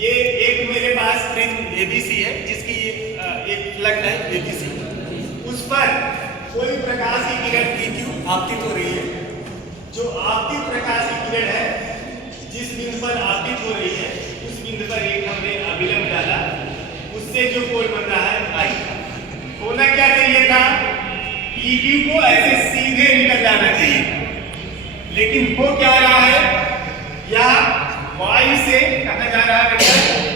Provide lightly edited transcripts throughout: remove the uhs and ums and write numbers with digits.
ये एक मेरे पास प्रिज्म एबीसी है जिसकी एक फ्लक्स है एबीसी, उस पर कोई प्रकाश की किरण पीक्यू आपतित हो रही है। जो आपतित प्रकाश की किरण है जिस बिंदु पर आपतित हो रही है उस बिंदु पर एक हमने अभिलंब डाला, उससे जो कोण बन रहा है आई। होना क्या चाहिए था, पीक्यू को ऐसे सीधे निकल जाना चाहिए, लेकिन हो क्या रहा है, यह वायु से कहा जा रहा है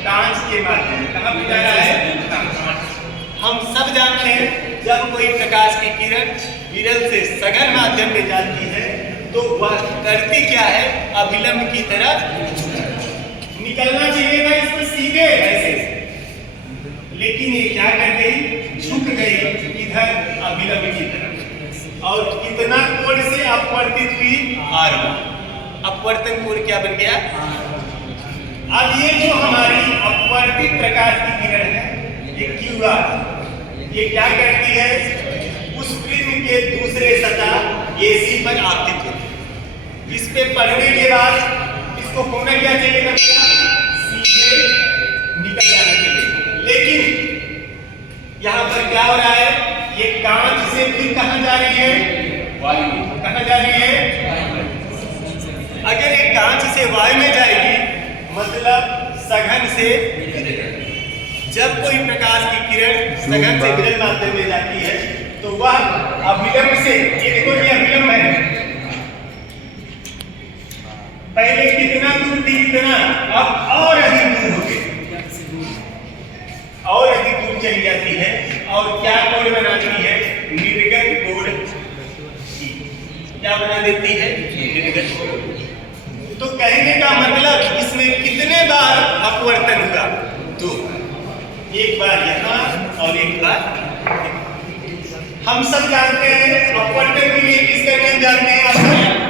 कांच के माध्यम। कहां पे जा रहा है, कांच। हम सब जानते हैं जब कोई प्रकाश की किरण विरल से सघन माध्यम में जाती है तो वह करती क्या है, अभिलंब की तरफ निकलना चाहिए था इसको सीधे ऐसे, लेकिन ये क्या कर गई, झुक गई इधर अभिलंब की तरफ, और कितना कोण से अपवर्तित हुई, R1। अपवर्तन कोण क्या बन गया। अब ये जो हमारी अपवर्तित प्रकाश की किरण है ये QR, ये क्या करती है, उस प्रिज्म के दूसरे सतह AC पर आपतित होती है। इस पे पढ़ने के बाद इसको होना क्या चाहिए था, सीधे निकल जाना चाहिए, लेकिन यहाँ पर क्या हो रहा है, ये कांच से फिर कहां जा रही है, वायु। कहां जा रही है, अगर एक कांच से वायु में जाएगी मतलब सघन से विरल। जब कोई प्रकाश की किरण सघन से विरल माध्यम में जाती है तो वह अभिलंब से, ये देखो ये अभिलंब है, पहले कितना दूर थी, इतना, अब और अधिक दूर हो गई, और अधिक दूर चली जाती है, और क्या कोण बनाती है, निर्गत कोण। क्या बना देती है, निर्गत कोण। तो कहने का मतलब इसमें कितने बार अपवर्तन हुआ, दो, एक बार यहाँ और एक बार। हम सब जानते हैं अपवर्तन के लिए किसका नियम जानते हैं, आप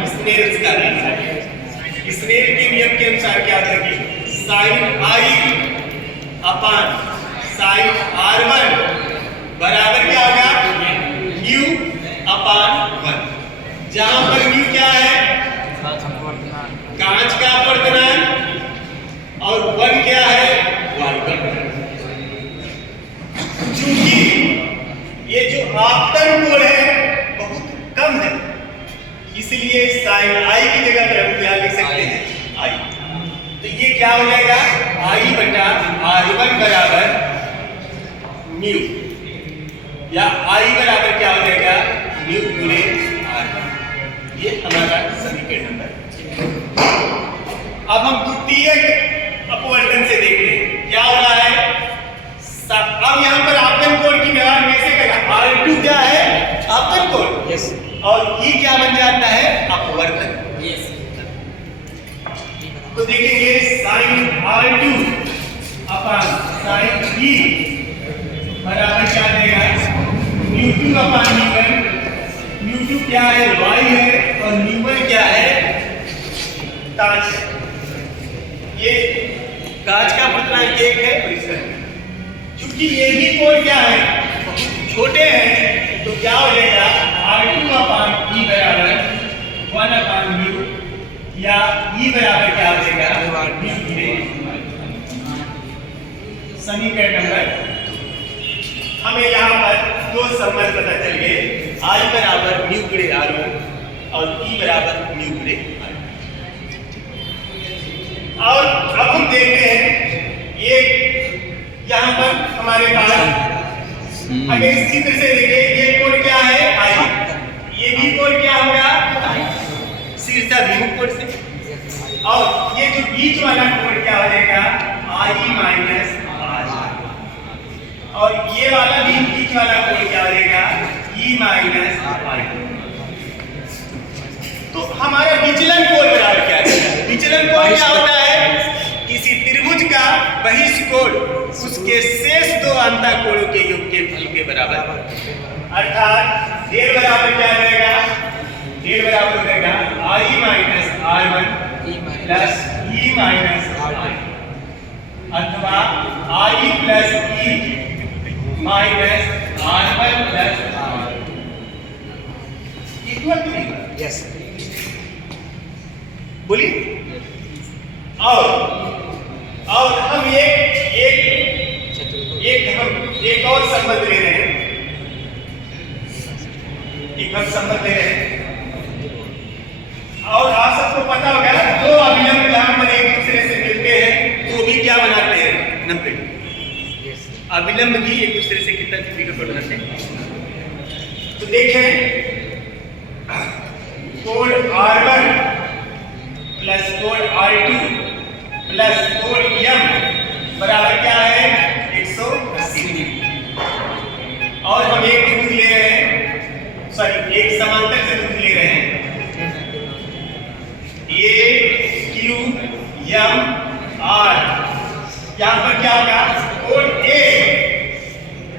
स्नेल का नियम। स्नेल के नियम के अनुसार क्या था कि sign I upon sign R1 बराबर क्या होगा, न्यू अपान 1। जहां पर न्यू क्या है, कांच का अपवर्तनांक, और 1 क्या है, वायु का। चूंकि ये जो आपतन कोण है बहुत कम है, इसलिए साइन I की जगह पर हम क्या लिख सकते हैं, I। तो ये क्या हो जाएगा, I बटा R1 बराबर न्यू, या I बराबर क्या हो जाएगा, न्यू गुणे R1। ये हमारा समीकरण नंबर। अब हम द्वितीयक अपवर्तन से देखते हैं क्या हो रहा है। अब यहाँ पर आपतन कोण की व्यवहार कैसे करेगा, R2 क्या है, आपतन कोण, यस, और E क्या बन जाता है, अपवर्तन, यस। तो देखेंगे साइन R2 अपान साइन E बराबर क्या देगा, न्यू2 अपान न्यू1। न्यू2 क्या है, Y है, और न्यू1 क्या है, कांच। ये कांच का अपवर्तनांक 1 है, और इसका क्योंकि ये भी कोण क्या है, छोटे हैं, तो क्या हो जाएगा, R2 अपान E बराबर 1 अपान न्यू, या E बराबर क्या हो जाएगा, न्यू गुणे। समीकरण नंबर। हमें यहाँ पर दो संबंध पता चल गए, I बराबर न्यू गुणे R1 और E बराबर न्यू गुणे R2। और अब हम देखते हैं ये यहाँ पर हमारे पास, अगर इस चित्र से देखें ये कोण क्या है, I, ये भी कोण क्या होगा, शीर्षाभिमुख कोण से, और ये जो बीच वाला कोण क्या हो जाएगा, I माइनस R, और ये वाला भी बीच वाला कोण क्या हो जाएगा, E माइनस R। तो हमारा विचलन कोण बराबर क्या है, विचलन कोण क्या होता है, किसी त्रिभुज का बहिष्कोण उसके शेष दो अंतःकोणों के योग के फल के बराबर। अर्थात डेल बराबर क्या हो जाएगा, डेल बराबर हो जाएगा I minus R1 plus E minus R, अथवा I plus E minus R1 plus R equal to, yes, बोलिए। और और हम एक और संबंध ले रहे हैं, एक और संबंध ले रहे हैं। और आप सबको पता होगा दो अभिलंब जहां पर एक दूसरे से मिलते हैं तो भी क्या बनाते हैं, नब्बे। अभिलंब भी एक दूसरे से कितना डिग्री का कोण बनाते हैं। तो देखें, कोण R1 प्लस कोण R2 प्लस कोण M बराबर क्या है, 180 डिग्री। और हम एक त्रिभुज ले रहे हैं, सॉरी एक समांतर त्रिभुज ले रहे हैं, AQMR। यहां पर क्या होगा, कोण A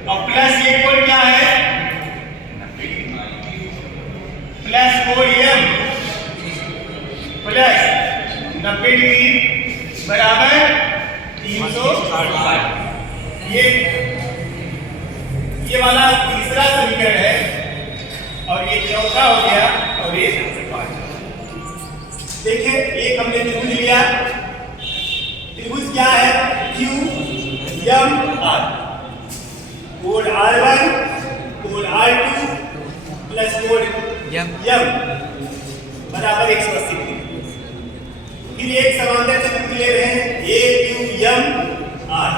और प्लस ये कोण क्या है, प्लस कोण M प्लस 90 डिग्री बराबर 360। ये वाला तीसरा समीकरण है और ये चौथा हो गया और ये देखिए एक हमने त्रिभुज लिया, त्रिभुज क्या है, QMR। कोण R1 कोण R2 प्लस कोण M बराबर 180 डिग्री। फिर एक समांतर त्रिभुज ले रहे हैं, AQMR।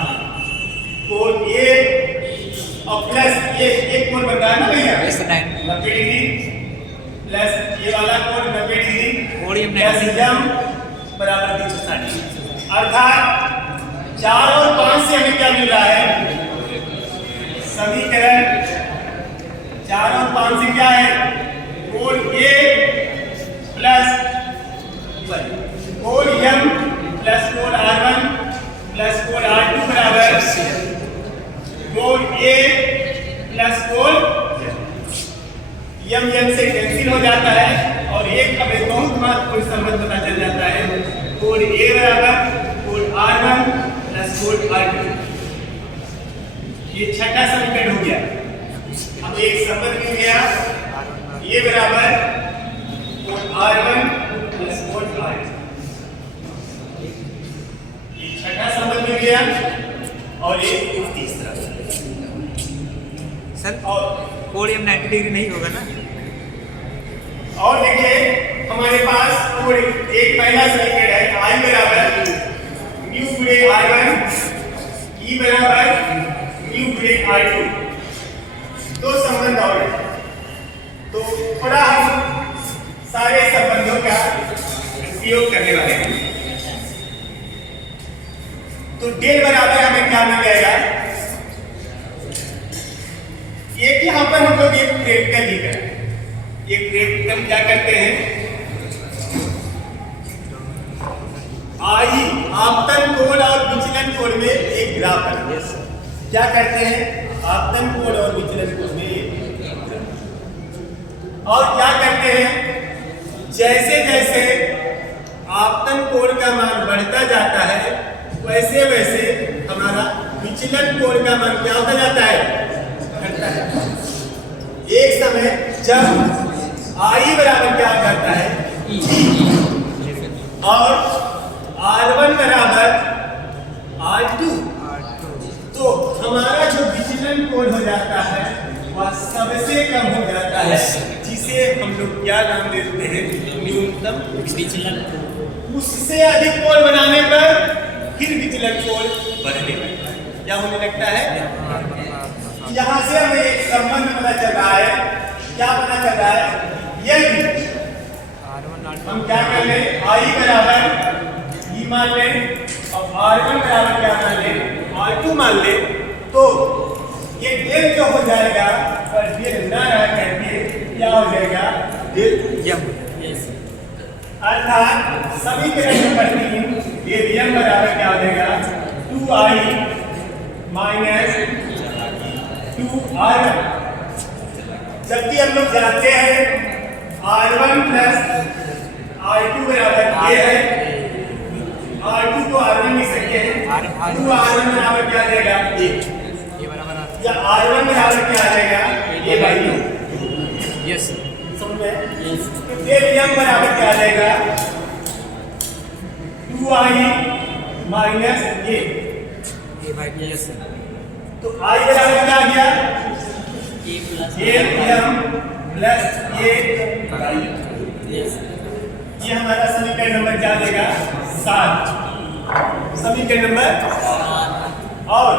कोण A और प्लस ये एक कोण बन रहा है ना भैया, 90 डिग्री प्लस ये वाला कोण 90 डिग्री प्लस M बराबर 360। अर्थात 4 और 5 से हमें क्या मिल रहा है, समीकरण 4 और 5 से क्या है, कोण A प्लस कोण M प्लस कोण R1 प्लस कोण R2 बराबर कोण A प्लस कोण M से कैंसिल हो जाता है और एक हमें बहुत महत्वपूर्ण संबंध पता चल जाता है, कोण A बराबर कोण R1 प्लस कोण R2। ये छठा समीकरण हो गया। अब एक संबंध मिल गया, ये बराबर कोण R1 प्लस कोण R2। ये छठा संबंध मिल गया और ये तीसरा। सर और कोण M 90 डिग्री नहीं होगा ना। और देखिए हमारे पास कोण एक पहला समीकरण है, I बराबर म्यू गुणे R1, E बराबर म्यू गुणे R2। दो संबंध और है, तो थोड़ा हम सारे संबंधों का उपयोग करने वाले हैं। तो डेल बराबर हमें क्या मिल जाएगा, एक यहां पर हम लोग एक प्रैक्टिकल ही करें। ये प्रैक्टिकल क्या करते हैं, आपतन कोण और विचलन कोण में एक ग्राफ बनाते हैं। क्या करते हैं, आपतन कोण और विचलन कोण में एक ग्राफ। और क्या करते हैं, जैसे जैसे आपतन कोण का मान बढ़ता जाता है वैसे वैसे हमारा विचलन कोण का मान क्या होता जाता है, घटता है। एक समय जब I बराबर क्या करता है, और R1 बराबर R2, तो हमारा जो विचलन कोण हो जाता है वह सबसे कम हो जाता है, जिसे हम लोग क्या नाम देते हैं, न्यूनतम विचलन। उससे अधिक कोण बनाने पर फिर विचलन कोण बढ़ने लगता है। क्या होने लगता है, यहाँ से हमें एक संबंध पता चल रहा है। क्या पता चल रहा है, यदि हम क्या कर ले, I बराबर E मान ले और R1 बराबर क्या मान ले, R2 मान ले, तो ये डेल जो हो जाएगा और डेल ना रह करके क्या हो जाएगा, डेल M। अर्थात समीकरण नंबर 3 डेल M बराबर क्या हो जाएगा, 2I माइनस 2R1। जबकि हम लोग जानते हैं R1 प्लस R2 बराबर ये है, R2 को R1 लिख सकते हैं, 2R1 बराबर क्या आ जाएगा, 1। या R1 बराबर क्या आ जाएगा, ये भाई, यस समझ में। डेल M बराबर क्या आ जाएगा, 2I minus A. A by T yes sir तो आई बराबर क्या आ गया A plus A M plus A by. Yes ये हमारा समीकरण नंबर क्या देगा 7। समीकरण नंबर और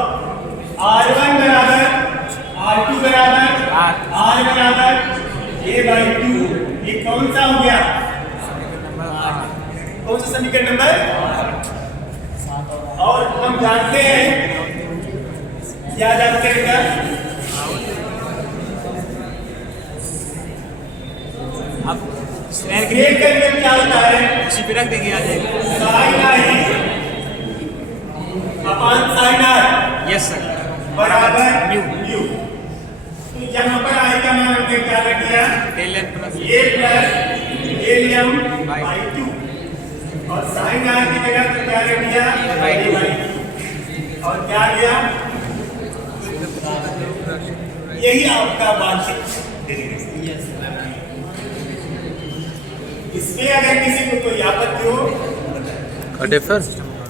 R1 बराबर R2 बराबर R बराबर a बाई 2। ये कौन सा हो गया कौन सा समीकरण नंबर। और हम जानते हैं क्या जानते हैं क्या अब स्क्वायर के ये लिए करने में क्या होता है उसी पे रख देंगे आ जाएगा। sin i upon sin r yes sir बराबर म्यू म्यू। तो यहाँ पर आई का मान हमने क्या रख दिया टेल एम प्लस a प्लस एलियम बाई 2 और sin r की जगह पर क्या रख दिया a बाई 2 और क्या गया यही आपका वांछित डेरिवेटिव। इसमें अगर किसी को कोई आपत्ति हो Cut differ?